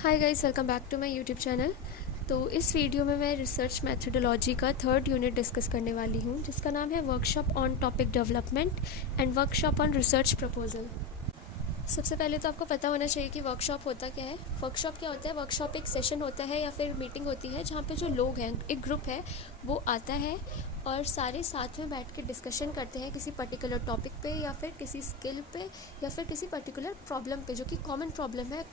Hi guys, welcome back to my YouTube channel. तो इस video में मैं रिसर्च मेथोडोलॉजी का थर्ड यूनिट डिस्कस करने वाली हूँ, जिसका नाम है workshop on topic development and workshop on research proposal. सबसे पहले तो आपको पता होना चाहिए कि वर्कशॉप होता क्या है। वर्कशॉप क्या होता है? वर्कशॉप एक सेशन होता है या फिर मीटिंग होती है जहाँ पे जो लोग हैं, एक ग्रुप है, वो आता है और सारे साथ में बैठ के डिस्कशन करते हैं किसी पर्टिकुलर टॉपिक पे या फिर किसी स्किल पे या फिर किसी पर्टिकुलर प्रॉब्लम पे जो कि कॉमन प्रॉब्लम है,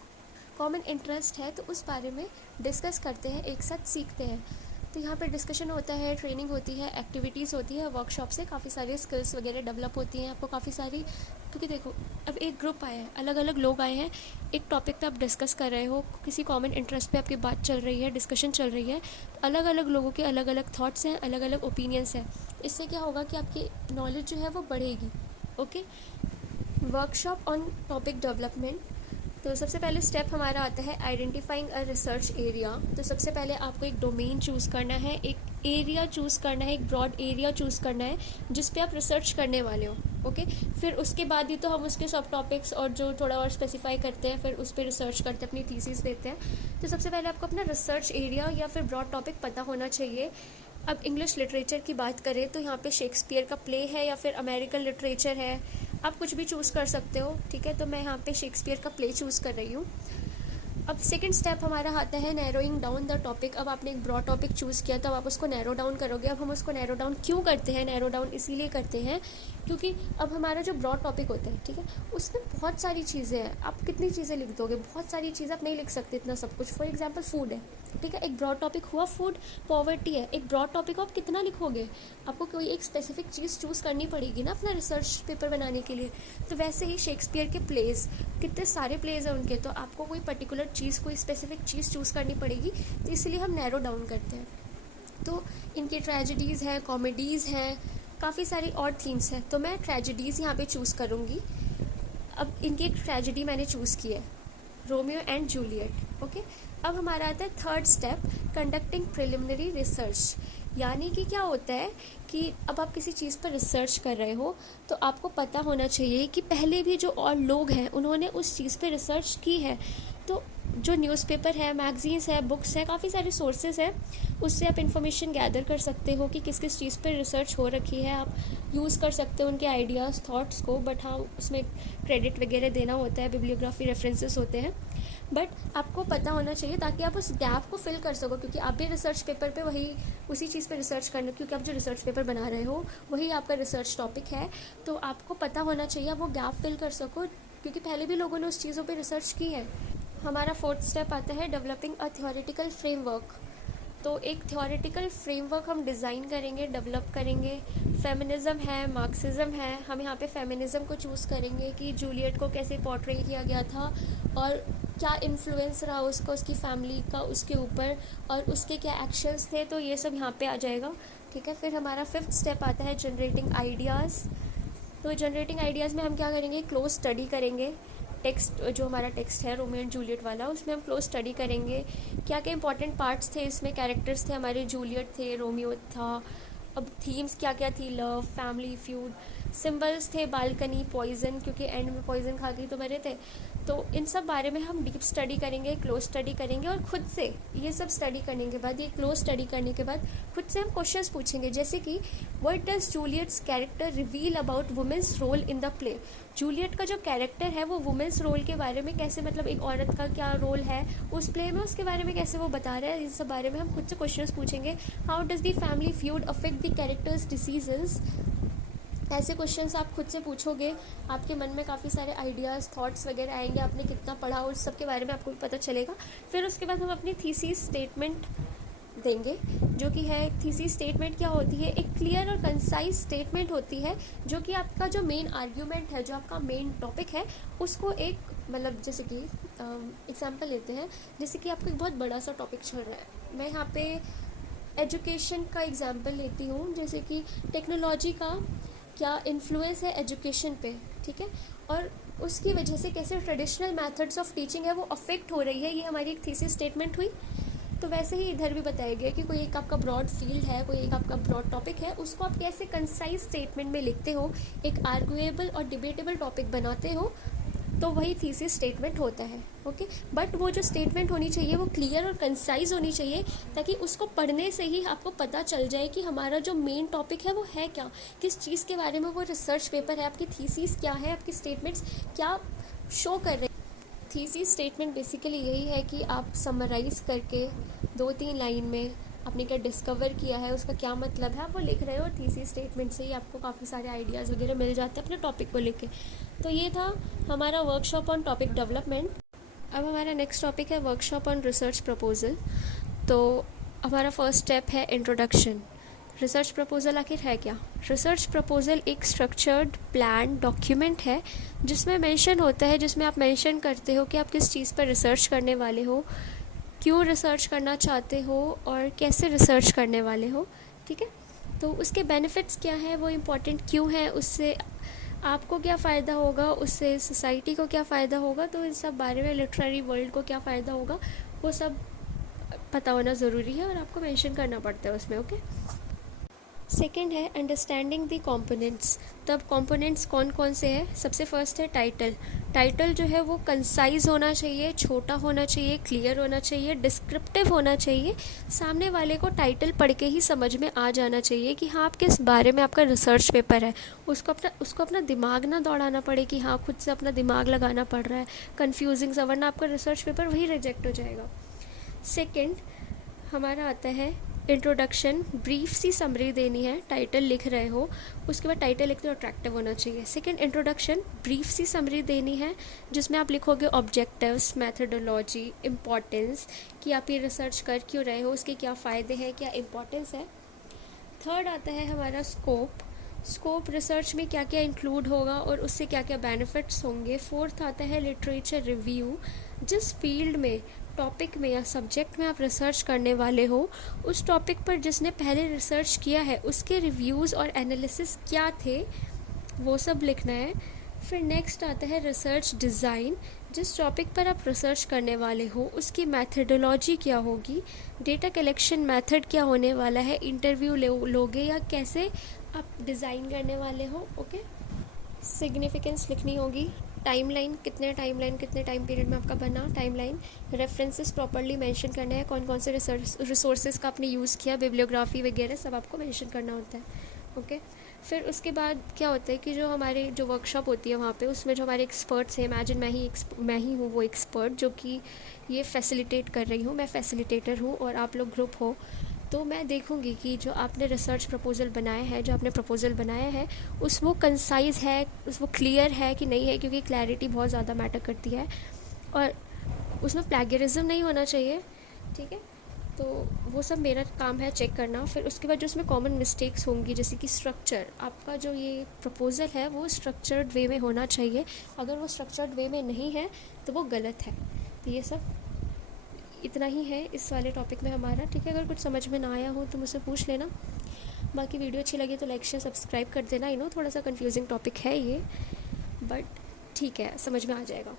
कॉमन इंटरेस्ट है, तो उस बारे में डिस्कस करते हैं, एक साथ सीखते हैं। तो यहाँ पे डिस्कशन होता है, ट्रेनिंग होती है, एक्टिविटीज़ होती है। वर्कशॉप से काफ़ी सारी स्किल्स वगैरह डेवलप होती हैं आपको, काफ़ी सारी। क्योंकि देखो, अब एक ग्रुप आया है, अलग अलग लोग आए हैं, एक टॉपिक पे आप डिस्कस कर रहे हो, किसी कॉमन इंटरेस्ट पे आपकी बात चल रही है, डिस्कशन चल रही है। अलग अलग लोगों के अलग अलग थाट्स हैं, अलग अलग ओपिनियंस हैं। इससे क्या होगा कि आपकी नॉलेज जो है वो बढ़ेगी। Okay. Workshop on topic development. तो सबसे पहले स्टेप हमारा आता है आइडेंटिफाइंग अ रिसर्च एरिया। तो सबसे पहले आपको एक डोमेन चूज़ करना है, एक एरिया चूज़ करना है, एक ब्रॉड एरिया चूज़ करना है जिस पे आप रिसर्च करने वाले हो। ओके। फिर उसके बाद ही तो हम उसके सब टॉपिक्स और जो थोड़ा और स्पेसिफाई करते हैं, फिर उस पर रिसर्च करते हैं, अपनी थीसिस देते हैं। तो सबसे पहले आपको अपना रिसर्च एरिया या फिर ब्रॉड टॉपिक पता होना चाहिए। अब इंग्लिश लिटरेचर की बात करें तो यहाँ पे शेक्सपियर का प्ले है या फिर अमेरिकन लिटरेचर है, आप कुछ भी चूज़ कर सकते हो। ठीक है, तो मैं यहाँ पे शेक्सपियर का प्ले चूज़ कर रही हूँ। अब सेकंड स्टेप हमारा आता है नैरोइंग डाउन द टॉपिक। अब आपने एक ब्रॉड टॉपिक चूज़ किया तो अब आप उसको नैरो डाउन करोगे। अब हम उसको नैरो डाउन क्यों करते हैं? नैरो डाउन इसीलिए करते हैं क्योंकि अब हमारा जो ब्रॉड टॉपिक होता है, ठीक है, उसमें बहुत सारी चीज़ें हैं। आप कितनी चीज़ें लिख दोगे? बहुत सारी चीज़ें आप नहीं लिख सकते इतना सब कुछ। फॉर एग्जाम्पल फूड है, ठीक है, एक ब्रॉड टॉपिक हुआ फूड। पॉवर्टी है, एक ब्रॉड टॉपिक, आप कितना लिखोगे? आपको कोई एक स्पेसिफिक चीज़ चूज़ करनी पड़ेगी ना अपना रिसर्च पेपर बनाने के लिए। तो वैसे ही शेक्सपियर के प्लेज, कितने सारे प्लेज हैं उनके, तो आपको कोई पर्टिकुलर चीज़, कोई स्पेसिफिक चीज़ चूज़ करनी पड़ेगी। तो इसलिए हम नैरो डाउन करते हैं। तो इनकी ट्रेजेडीज़ हैं, कॉमेडीज़ हैं, काफ़ी सारी और थीम्स हैं। तो मैं ट्रेजेडीज़ यहाँ पे चूज़ करूँगी। अब इनकी एक ट्रेजेडी मैंने चूज़ की है, रोमियो एंड जूलियट। ओके। अब हमारा आता है third step, conducting preliminary research. यानी कि क्या होता है कि अब आप किसी चीज़ पर रिसर्च कर रहे हो तो आपको पता होना चाहिए कि पहले भी जो और लोग हैं उन्होंने उस चीज़ पर रिसर्च की है। तो जो न्यूज़पेपर है, मैगजीन्स है, बुक्स है, काफ़ी सारे सोर्सेज हैं, उससे आप इन्फॉर्मेशन गैदर कर सकते हो कि किस किस चीज़ पर रिसर्च हो रखी है। आप यूज़ कर सकते हो उनके आइडियाज़, थॉट्स को, बट हाँ, उसमें क्रेडिट वगैरह देना होता है, बिब्लियोग्राफी रेफरेंसेस होते हैं। बट आपको पता होना चाहिए ताकि आप उस गैप को फिल कर सको, क्योंकि आप भी रिसर्च पेपर पे वही उसी चीज़ पे रिसर्च करना, क्योंकि आप जो रिसर्च पेपर बना रहे हो वही आपका रिसर्च टॉपिक है। तो आपको पता होना चाहिए आप वो गैप फिल कर सको, क्योंकि पहले भी लोगों ने उस चीज़ों पे रिसर्च की है। हमारा फोर्थ स्टेप आता है डेवलपिंग अ थ्योरेटिकल फ्रेमवर्क। तो एक थ्योरेटिकल फ्रेमवर्क हम डिज़ाइन करेंगे, डेवलप करेंगे। फेमिनिज़म है, मार्क्सिज़म है, हम यहाँ पे फेमिनिज़म को चूज़ करेंगे कि जूलियट को कैसे पोर्ट्रे किया गया था और क्या इन्फ्लुएंस रहा उसका, उसकी फैमिली का उसके ऊपर, और उसके क्या एक्शंस थे। तो ये सब यहाँ पे आ जाएगा। ठीक है। फिर हमारा फिफ्थ स्टेप आता है जनरेटिंग आइडियाज़। तो जनरेटिंग आइडियाज़ में हम क्या करेंगे? क्लोज स्टडी करेंगे। टेक्स्ट, जो हमारा टेक्स्ट है रोमियो एंड जूलियट वाला, उसमें हम क्लोज स्टडी करेंगे क्या क्या इंपॉर्टेंट पार्ट्स थे इसमें, कैरेक्टर्स थे हमारे, जूलियट थे, रोमियो था। अब थीम्स क्या क्या थी? Love, family, feud. सिंबल्स थे बालकनी, पॉइजन, क्योंकि एंड में पॉइजन खा के तो मरे थे। तो इन सब बारे में हम डीप स्टडी करेंगे, क्लोज स्टडी करेंगे, और खुद से ये सब स्टडी करने के बाद, ये क्लोज स्टडी करने के बाद खुद से हम क्वेश्चंस पूछेंगे, जैसे कि what does Juliet's character reveal about women's role in the play. Juliet का जो कैरेक्टर है वो वुमेन्स रोल के बारे में कैसे, मतलब एक औरत का क्या रोल है उस प्ले में, उसके बारे में कैसे वो बता रहा है, इन सब बारे में हम खुद से क्वेश्चंस पूछेंगे। How does the family feud affect the characters decisions. ऐसे क्वेश्चंस आप खुद से पूछोगे, आपके मन में काफ़ी सारे आइडियाज़, थॉट्स वगैरह आएंगे, आपने कितना पढ़ा उस सब के बारे में आपको पता चलेगा। फिर उसके बाद हम अपनी थीसिस स्टेटमेंट देंगे, जो कि है थीसिस स्टेटमेंट क्या होती है? एक क्लियर और कंसाइज स्टेटमेंट होती है जो कि आपका जो मेन आर्ग्यूमेंट है, जो आपका मेन टॉपिक है, उसको एक, मतलब जैसे कि एग्जांपल लेते हैं, जैसे कि आपको एक बहुत बड़ा सा टॉपिक चल रहा है, मैं यहाँ पे एजुकेशन का एग्जांपल लेती हूँ, जैसे कि टेक्नोलॉजी का क्या इन्फ्लुएंस है एजुकेशन पे, ठीक है, और उसकी वजह से कैसे ट्रेडिशनल मेथड्स ऑफ टीचिंग है वो अफेक्ट हो रही है, ये हमारी एक थीसिस स्टेटमेंट हुई। तो वैसे ही इधर भी बताया गया कि कोई एक आपका ब्रॉड फील्ड है, कोई एक आपका ब्रॉड टॉपिक है, उसको आप कैसे कंसाइज स्टेटमेंट में लिखते हो, एक आर्गुएबल और डिबेटेबल टॉपिक बनाते हो, तो वही थीसिस स्टेटमेंट होता है। ओके, बट वो जो स्टेटमेंट होनी चाहिए वो क्लियर और कंसाइज होनी चाहिए, ताकि उसको पढ़ने से ही आपको पता चल जाए कि हमारा जो मेन टॉपिक है वो है क्या, किस चीज़ के बारे में वो रिसर्च पेपर है, आपकी थीसिस क्या है, आपकी स्टेटमेंट्स क्या शो कर रहे हैं। थीसिस स्टेटमेंट बेसिकली यही है कि आप समराइज़ करके 2-3 लाइन में आपने क्या डिस्कवर किया है, उसका क्या मतलब है, आप वो लिख रहे हो। और थीसिस स्टेटमेंट से ही आपको काफ़ी सारे आइडियाज़ वगैरह मिल जाते हैं अपने टॉपिक को लेके। तो ये था हमारा वर्कशॉप ऑन टॉपिक डेवलपमेंट। अब हमारा नेक्स्ट टॉपिक है वर्कशॉप ऑन रिसर्च प्रपोजल। तो हमारा फर्स्ट स्टेप है इंट्रोडक्शन। रिसर्च प्रपोजल आखिर है क्या? रिसर्च प्रपोजल एक स्ट्रक्चर्ड प्लान डॉक्यूमेंट है जिसमें मेंशन होता है, जिसमें आप मेंशन करते हो कि आप किस चीज़ पर रिसर्च करने वाले हो, क्यों रिसर्च करना चाहते हो और कैसे रिसर्च करने वाले हो। ठीक है, तो उसके बेनिफिट्स क्या हैं, वो इम्पॉर्टेंट क्यों है, उससे आपको क्या फ़ायदा होगा, उससे सोसाइटी को क्या फ़ायदा होगा, तो इन सब बारे में, लिटरेरी वर्ल्ड को क्या फ़ायदा होगा, वो सब पता होना ज़रूरी है और आपको मेंशन करना पड़ता है उसमें। ओके, सेकेंड है अंडरस्टैंडिंग द कंपोनेंट्स। तब कंपोनेंट्स कौन कौन से हैं? सबसे फर्स्ट है टाइटल। टाइटल जो है वो कंसाइज होना चाहिए, छोटा होना चाहिए, क्लियर होना चाहिए, डिस्क्रिप्टिव होना चाहिए। सामने वाले को टाइटल पढ़ के ही समझ में आ जाना चाहिए कि हाँ, आप किस बारे में आपका रिसर्च पेपर है। उसको अपना दिमाग ना दौड़ाना पड़े कि हाँ, खुद से अपना दिमाग लगाना पड़ रहा है कन्फ्यूजिंग सा, वरना आपका रिसर्च पेपर वही रिजेक्ट हो जाएगा। सेकेंड हमारा आता है इंट्रोडक्शन। ब्रीफ सी समरी देनी है, टाइटल लिख रहे हो, उसके बाद टाइटल लिखते हो अट्रैक्टिव होना चाहिए। सेकंड इंट्रोडक्शन, ब्रीफ सी समरी देनी है जिसमें आप लिखोगे ऑब्जेक्टिव्स, मेथडोलॉजी, इम्पॉर्टेंस, कि आप ये रिसर्च कर क्यों रहे हो, उसके क्या फ़ायदे हैं, क्या इम्पॉर्टेंस है। थर्ड आता है हमारा स्कोप। स्कोप रिसर्च में क्या क्या इंक्लूड होगा और उससे क्या क्या बेनिफिट्स होंगे। फोर्थ आता है लिटरेचर रिव्यू। जिस फील्ड में, टॉपिक में या सब्जेक्ट में आप रिसर्च करने वाले हो, उस टॉपिक पर जिसने पहले रिसर्च किया है उसके रिव्यूज़ और एनालिसिस क्या थे, वो सब लिखना है। फिर नेक्स्ट आता है रिसर्च डिज़ाइन। जिस टॉपिक पर आप रिसर्च करने वाले हो उसकी मैथडोलॉजी क्या होगी, डेटा कलेक्शन मेथड क्या होने वाला है, इंटरव्यू लोगे या कैसे आप डिज़ाइन करने वाले हो। ओके, सिग्निफिकेंस लिखनी होगी। टाइमलाइन, कितने टाइम पीरियड में आपका बना, टाइमलाइन। रेफरेंसेस प्रॉपर्ली मेंशन करना है, कौन कौन से रिसोर्सेज का आपने यूज़ किया, बिब्लियोग्राफी वगैरह सब आपको मेंशन करना होता है। ओके, फिर उसके बाद क्या होता है कि जो हमारे जो वर्कशॉप होती है वहाँ पे, उसमें जो हमारे एक्सपर्ट्स हैं, इमेजिन मैं ही हूँ वो एक्सपर्ट जो कि ये फैसिलिटेट कर रही हूँ, मैं फैसिलिटेटर हूँ और आप लोग ग्रुप हो। तो मैं देखूंगी कि जो आपने रिसर्च प्रपोजल बनाया है, जो आपने प्रपोजल बनाया है वो कंसाइज़ है, वो क्लियर है कि नहीं है, क्योंकि क्लैरिटी बहुत ज़्यादा मैटर करती है और उसमें प्लैगियरिज्म नहीं होना चाहिए। ठीक है, तो वो सब मेरा काम है चेक करना। फिर उसके बाद जो उसमें कॉमन मिस्टेक्स होंगी, जैसे कि स्ट्रक्चर, आपका जो ये प्रपोजल है वो स्ट्रक्चर्ड वे में होना चाहिए, अगर वो स्ट्रक्चर्ड वे में नहीं है तो वो गलत है। तो ये सब इतना ही है इस वाले टॉपिक में हमारा। ठीक है, अगर कुछ समझ में ना आया हो तो मुझसे पूछ लेना। बाकी वीडियो अच्छी लगी तो लाइक शेयर सब्सक्राइब कर देना। थोड़ा सा कंफ्यूजिंग टॉपिक है ये, बट ठीक है, समझ में आ जाएगा।